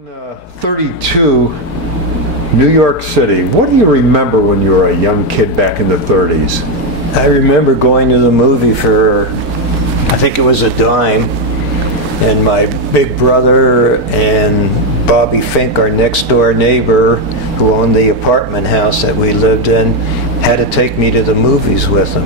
1932, New York City. What do you remember when you were a young kid back in the 30s? I remember going to the movie for, I think it was a dime, and my big brother and Bobby Fink, our next door neighbor, who owned the apartment house that we lived in, had to take me to the movies with him.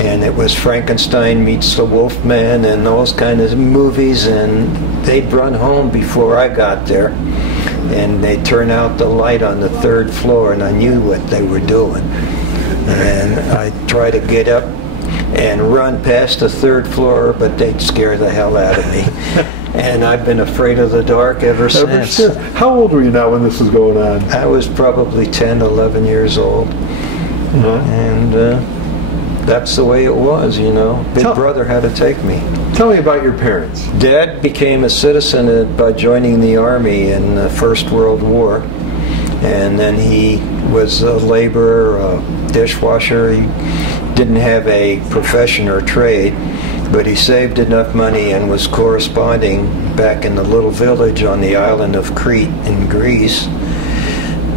And it was Frankenstein meets the Wolfman and those kind of movies, and they'd run home before I got there, and they'd turn out the light on the third floor, and I knew what they were doing. And I'd try to get up and run past the third floor, but they'd scare the hell out of me. And I've been afraid of the dark ever since. How old were you now when this was going on? I was probably 10, 11 years old. And that's the way it was, you know. Big brother had to take me. Tell me about your parents. Dad became a citizen by joining the Army in the First World War. And then he was a laborer, a dishwasher. He didn't have a profession or trade, but he saved enough money and was corresponding back in the little village on the island of Crete in Greece,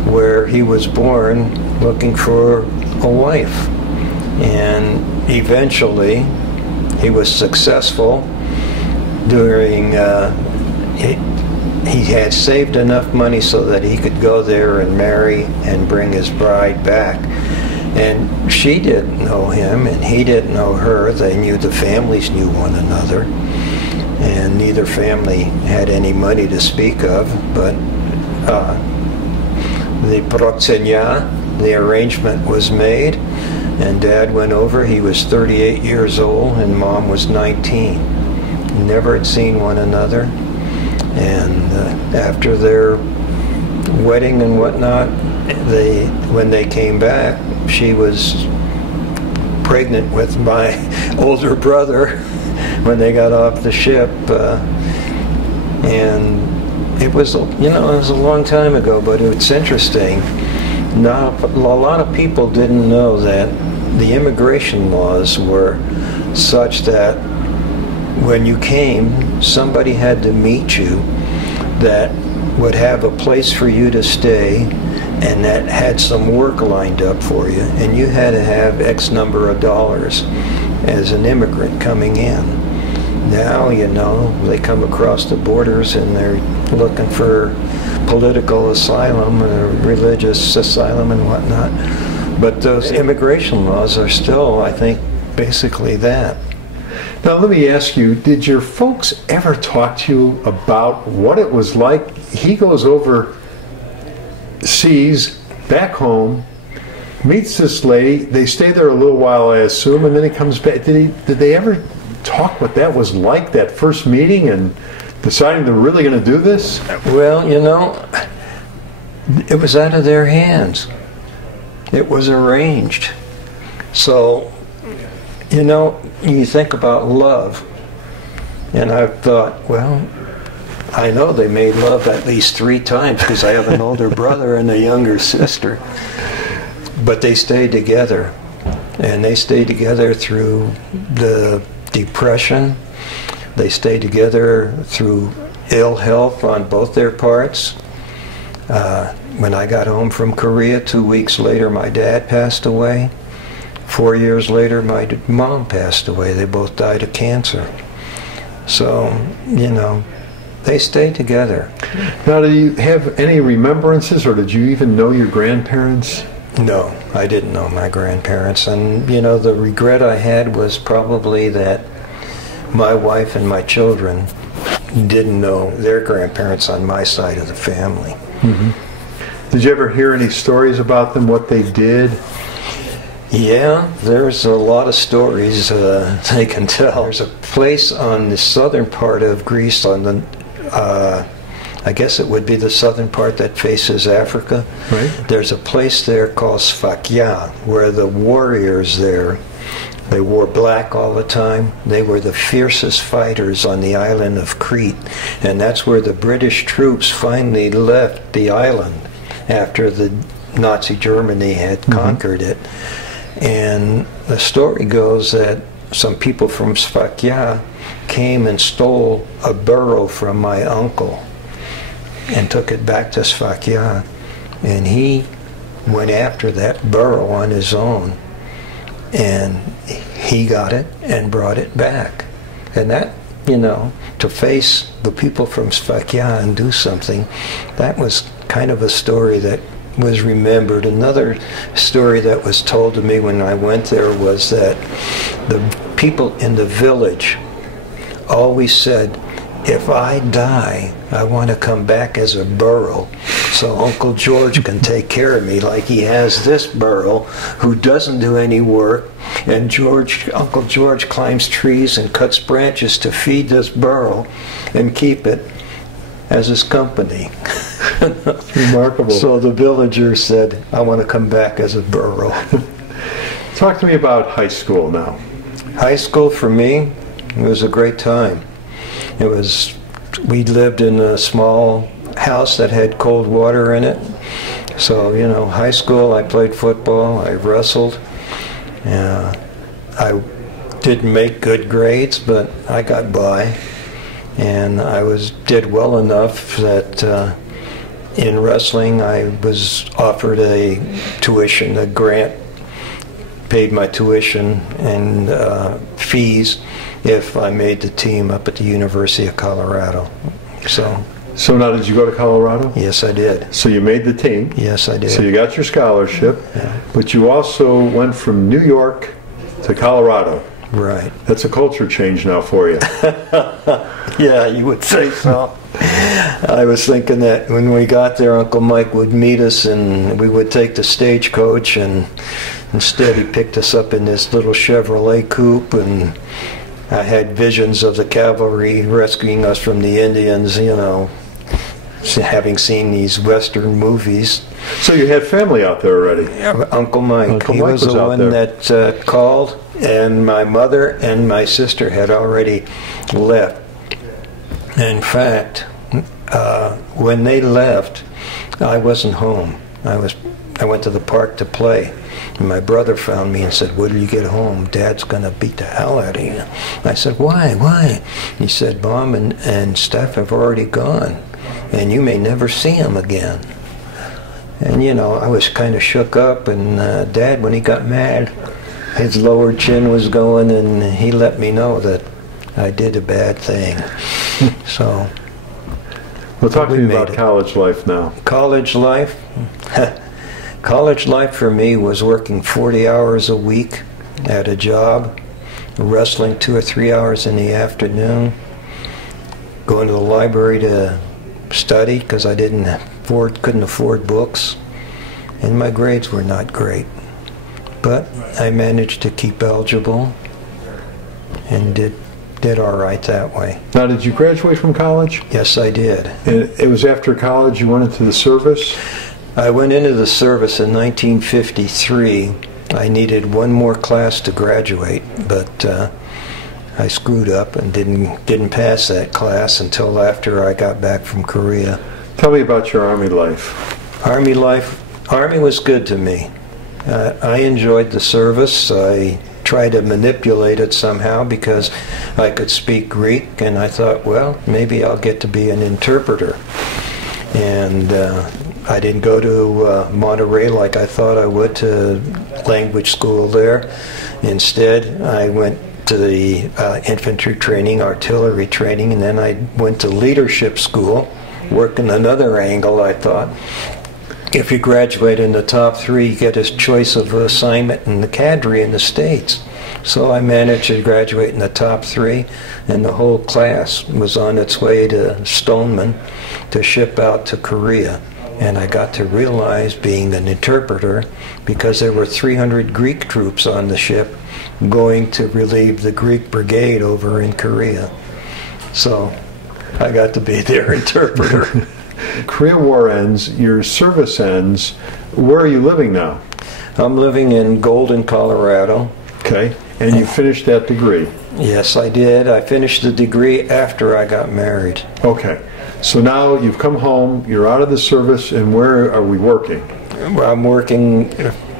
where he was born, looking for a wife. And eventually he was successful during he had saved enough money so that he could go there and marry and bring his bride back. And she didn't know him and he didn't know her. They knew, the families knew one another, and neither family had any money to speak of, but the proxenia, the arrangement was made, and Dad went over. He was 38 years old and Mom was 19. Never had seen one another. And after their wedding and whatnot, when they came back, she was pregnant with my older brother when they got off the ship. And it was, you know, it was a long time ago, but it's interesting. Now, a lot of people didn't know that the immigration laws were such that when you came, somebody had to meet you that would have a place for you to stay and that had some work lined up for you, and you had to have X number of dollars as an immigrant coming in. Now, you know, they come across the borders and they're looking for political asylum or religious asylum and whatnot. But those immigration laws are still, I think, basically that. Now let me ask you, did your folks ever talk to you about what it was like? He goes overseas, back home, meets this lady, they stay there a little while, I assume, and then he comes back. Did they ever talk what that was like, that first meeting and deciding they're really going to do this? Well, you know, it was out of their hands. It was arranged. So, you know, you think about love, and I've thought, well, I know they made love at least 3 times because I have an older brother and a younger sister. But they stayed together, and they stayed together through the Depression. They stayed together through ill health on both their parts. When I got home from Korea, 2 weeks later, my dad passed away. 4 years later, my mom passed away. They both died of cancer. So, you know, they stayed together. Now, do you have any remembrances, or did you even know your grandparents? No, I didn't know my grandparents. And, you know, the regret I had was probably that my wife and my children didn't know their grandparents on my side of the family. Mm-hmm. Did you ever hear any stories about them, what they did? Yeah, there's a lot of stories they can tell. There's a place on the southern part of Greece, on the, I guess it would be the southern part that faces Africa. Right. There's a place there called Sfakia, where the warriors there, they wore black all the time. They were the fiercest fighters on the island of Crete. And that's where the British troops finally left the island after the Nazi Germany had conquered it. And the story goes that some people from Sfakia came and stole a burro from my uncle. and took it back to Sfakia, and he went after that burro on his own, and he got it and brought it back. And that, you know, to face the people from Sfakia and do something, that was kind of a story that was remembered. Another story that was told to me when I went there was that the people in the village always said, if I die, I want to come back as a burro so Uncle George can take care of me like he has this burro who doesn't do any work, and Uncle George climbs trees and cuts branches to feed this burro and keep it as his company. Remarkable. So the villager said, I want to come back as a burro. Talk to me about high school now. High school for me, it was a great time. We lived in a small house that had cold water in it. So, you know, high school, I played football, I wrestled. I didn't make good grades, but I got by. And I did well enough that in wrestling I was offered a tuition, a grant, paid my tuition and fees if I made the team up at the University of Colorado. So now did you go to Colorado? Yes, I did. So you made the team? Yes, I did. So you got your scholarship, yeah. But you also went from New York to Colorado. Right. That's a culture change now for you. Yeah, you would say so. I was thinking that when we got there, Uncle Mike would meet us and we would take the stagecoach, and instead he picked us up in this little Chevrolet coupe, and I had visions of the cavalry rescuing us from the Indians, you know, having seen these Western movies. So you had family out there already? Yeah, Uncle Mike. He was the one that called, and my mother and my sister had already left. In fact, when they left, I wasn't home. I went to the park to play. And my brother found me and said, "When do you get home? Dad's going to beat the hell out of you." I said, "Why? Why?" He said, "Mom and Steph have already gone, and you may never see him again." And, you know, I was kind of shook up, and Dad, when he got mad, his lower chin was going, and he let me know that I did a bad thing. So... Well, talk to me about college life now. College life? College life for me was working 40 hours a week at a job, wrestling 2 or 3 hours in the afternoon, going to the library to study because I couldn't afford books, and my grades were not great. But I managed to keep eligible and did all right that way. Now, did you graduate from college? Yes, I did. And it was after college you went into the service? I went into the service in 1953. I needed one more class to graduate, but I screwed up and didn't pass that class until after I got back from Korea. Tell me about your Army life. Army was good to me. I enjoyed the service. I tried to manipulate it somehow because I could speak Greek, and I thought, well, maybe I'll get to be an interpreter. And I didn't go to Monterey like I thought I would, to language school there. Instead, I went to the infantry training, artillery training, and then I went to leadership school, working another angle, I thought. If you graduate in the top 3, you get a choice of assignment in the cadre in the States. So I managed to graduate in the top 3, and the whole class was on its way to Stoneman to ship out to Korea. And I got to realize, being an interpreter, because there were 300 Greek troops on the ship going to relieve the Greek brigade over in Korea. So I got to be their interpreter. Korea War ends, your service ends. Where are you living now? I'm living in Golden, Colorado. Okay, and you finished that degree? Yes, I did. I finished the degree after I got married. Okay, so now you've come home, you're out of the service, and where are we working? I'm working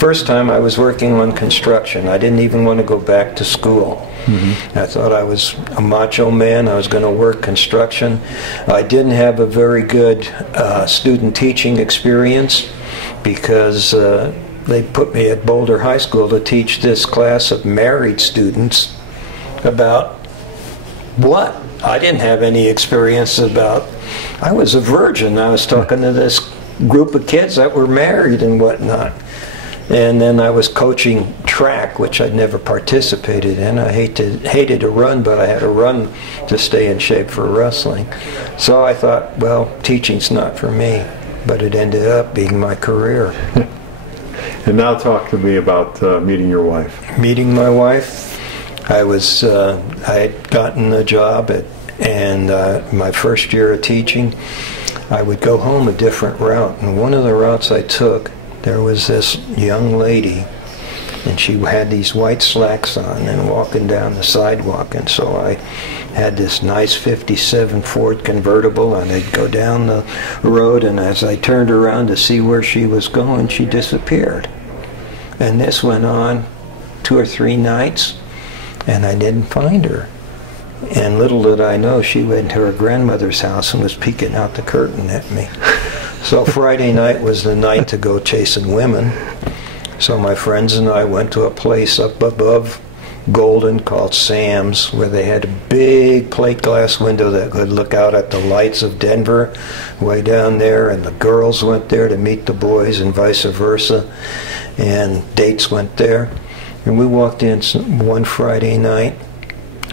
first time I was working on construction. I didn't even want to go back to school. I thought I was a macho man. I was going to work construction. I didn't have a very good student teaching experience because they put me at Boulder High School to teach this class of married students about what? I didn't have any experience about. I was a virgin. I was talking to this group of kids that were married and whatnot. And then I was coaching track, which I'd never participated in. I hated to run, but I had to run to stay in shape for wrestling. So I thought, well, teaching's not for me. But it ended up being my career. And now talk to me about meeting your wife. Meeting my wife, I had gotten a job and my first year of teaching, I would go home a different route. And one of the routes I took, there was this young lady, and she had these white slacks on and walking down the sidewalk. And so I had this nice 57 Ford convertible, and I'd go down the road, and as I turned around to see where she was going, she disappeared. And this went on 2 or 3 nights, and I didn't find her. And little did I know, she went to her grandmother's house and was peeking out the curtain at me. So Friday night was the night to go chasing women. So my friends and I went to a place up above Golden called Sam's, where they had a big plate glass window that could look out at the lights of Denver way down there, and the girls went there to meet the boys and vice versa, and dates went there. And we walked in one Friday night,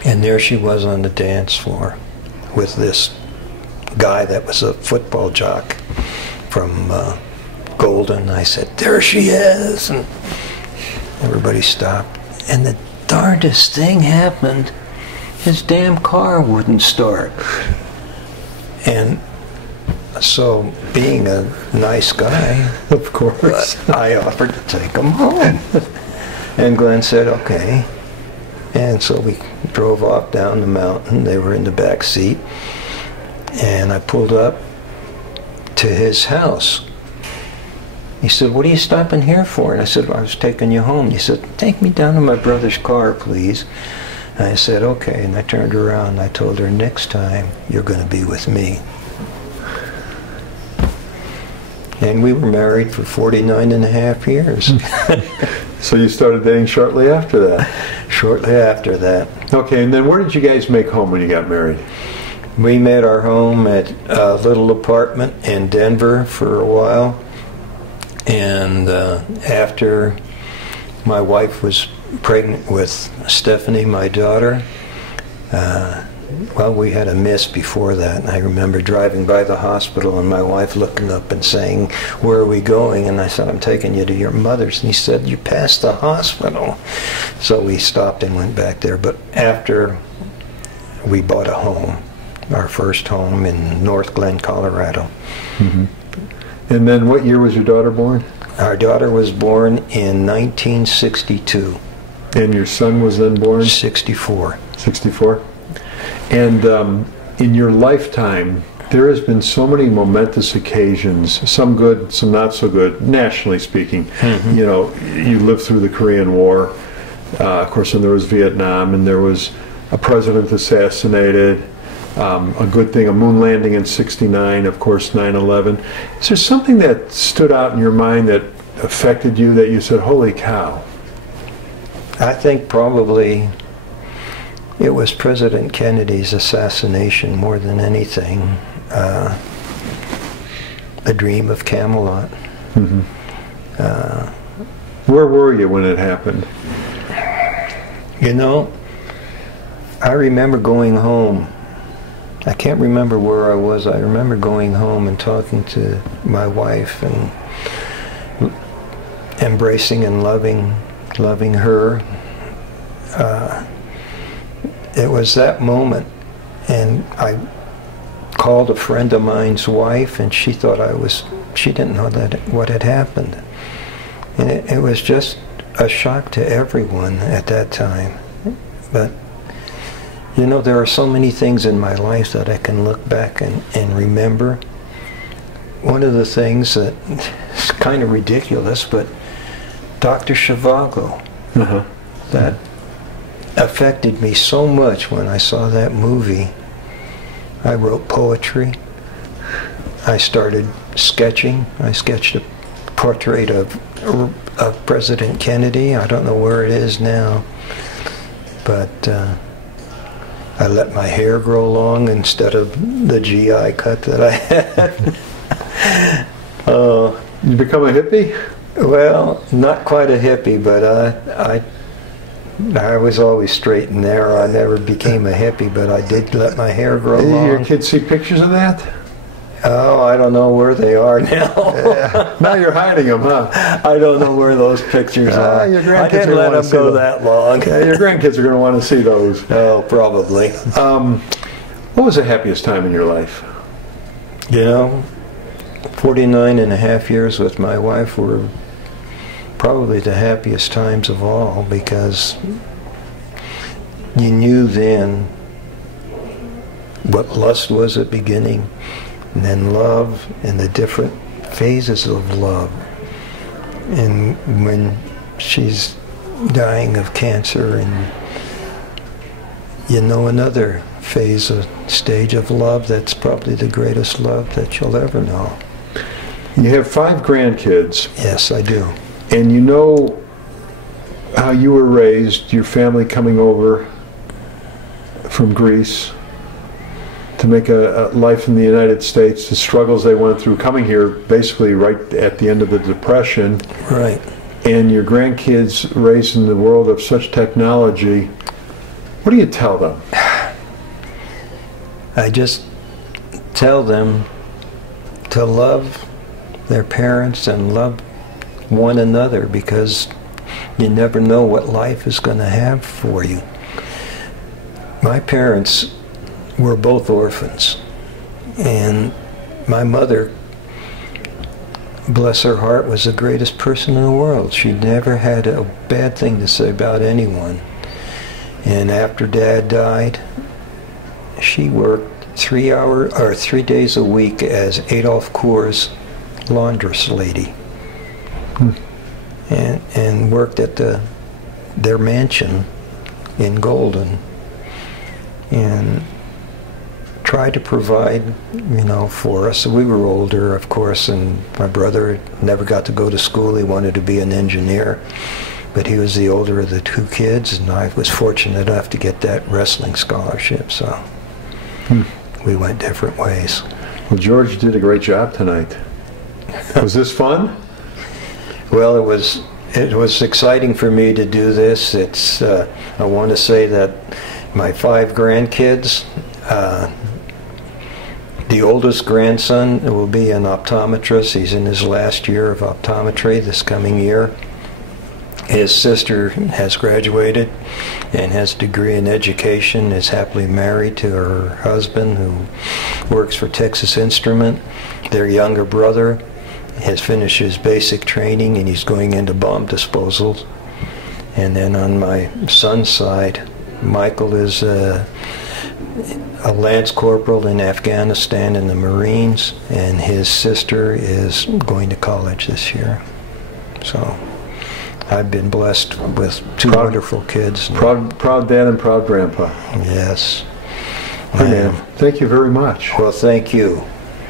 and there she was on the dance floor with this guy that was a football jock from Golden. I said, "There she is!" And everybody stopped. And the darndest thing happened. His damn car wouldn't start. And so, being a nice guy, of course, I offered to take him home. And Glenn said, okay. And so we drove off down the mountain. They were in the back seat. And I pulled up to his house. He said, "What are you stopping here for?" And I said, "Well, I was taking you home." He said, "Take me down to my brother's car, please." And I said, "Okay." And I turned around and I told her, "Next time, you're going to be with me." And we were married for 49 and a half years. So you started dating shortly after that? Shortly after that. Okay, and then where did you guys make home when you got married? We made our home at a little apartment in Denver for a while. And after my wife was pregnant with Stephanie, my daughter, well, we had a miss before that. And I remember driving by the hospital and my wife looking up and saying, "Where are we going?" And I said, "I'm taking you to your mother's." And he said, "You passed the hospital." So we stopped and went back there. But after we bought a home, our first home in North Glen, Colorado. Mm-hmm. And then what year was your daughter born? Our daughter was born in 1962. And your son was then born? 64. 64? And in your lifetime, there has been so many momentous occasions, some good, some not so good, nationally speaking. Mm-hmm. You know, you lived through the Korean War. Of course, and there was Vietnam, and there was a president assassinated. A good thing, a moon landing in '69, of course, 9/11. Is there something that stood out in your mind that affected you that you said, "Holy cow"? I think probably it was President Kennedy's assassination more than anything. The dream of Camelot. Mm-hmm. Where were you when it happened? You know, I remember going home. I can't remember where I was. I remember going home and talking to my wife and embracing and loving her. It was that moment, and I called a friend of mine's wife, and she thought she didn't know what had happened. And it was just a shock to everyone at that time. But you know, there are so many things in my life that I can look back and remember. One of the things that is kind of ridiculous, but Dr. Zhivago. Uh-huh. That affected me so much when I saw that movie. I wrote poetry. I started sketching. I sketched a portrait of President Kennedy. I don't know where it is now. But I let my hair grow long instead of the GI cut that I had. You become a hippie? Well, not quite a hippie, but I was always straight and narrow. I never became a hippie, but I did let my hair grow long. Your kids see pictures of that? Oh, I don't know where they are now. Now you're hiding them, huh? I don't know where those pictures are. Your grandkids I didn't let them go that long. Your grandkids are going to want to see those. Oh, probably. What was the happiest time in your life? You know, 49 and a half years with my wife were probably the happiest times of all, because you knew then what lust was at the beginning, and then love, and the different phases of love. And when she's dying of cancer, and you know another phase, a stage of love that's probably the greatest love that you'll ever know. You have 5 grandkids. Yes, I do. And you know how you were raised, your family coming over from Greece to make a life in the United States, the struggles they went through coming here basically right at the end of the Depression. Right. And your grandkids raised in the world of such technology. What do you tell them? I just tell them to love their parents and love one another, because you never know what life is going to have for you. My parents were both orphans, and my mother, bless her heart, was the greatest person in the world. She never had a bad thing to say about anyone. And after Dad died, she worked 3 days a week as Adolf Kuhr's laundress lady. And worked at their mansion in Golden, and tried to provide, you know, for us. We were older, of course, and my brother never got to go to school. He wanted to be an engineer, but he was the older of the 2 kids, and I was fortunate enough to get that wrestling scholarship, so we went different ways. Well, George did a great job tonight. Was this fun? Well, it was exciting for me to do this. It's I want to say that my 5 grandkids, the oldest grandson will be an optometrist. He's in his last year of optometry this coming year. His sister has graduated and has a degree in education, is happily married to her husband, who works for Texas Instrument. Their younger brother has finished his basic training, and he's going into bomb disposals. And then on my son's side, Michael is a lance corporal in Afghanistan in the Marines, and his sister is going to college this year. So I've been blessed with 2 wonderful kids. Proud dad and proud grandpa. Yes. Man, thank you very much. Well, thank you.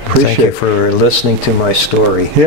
Appreciate Thank you for listening to my story. Yeah.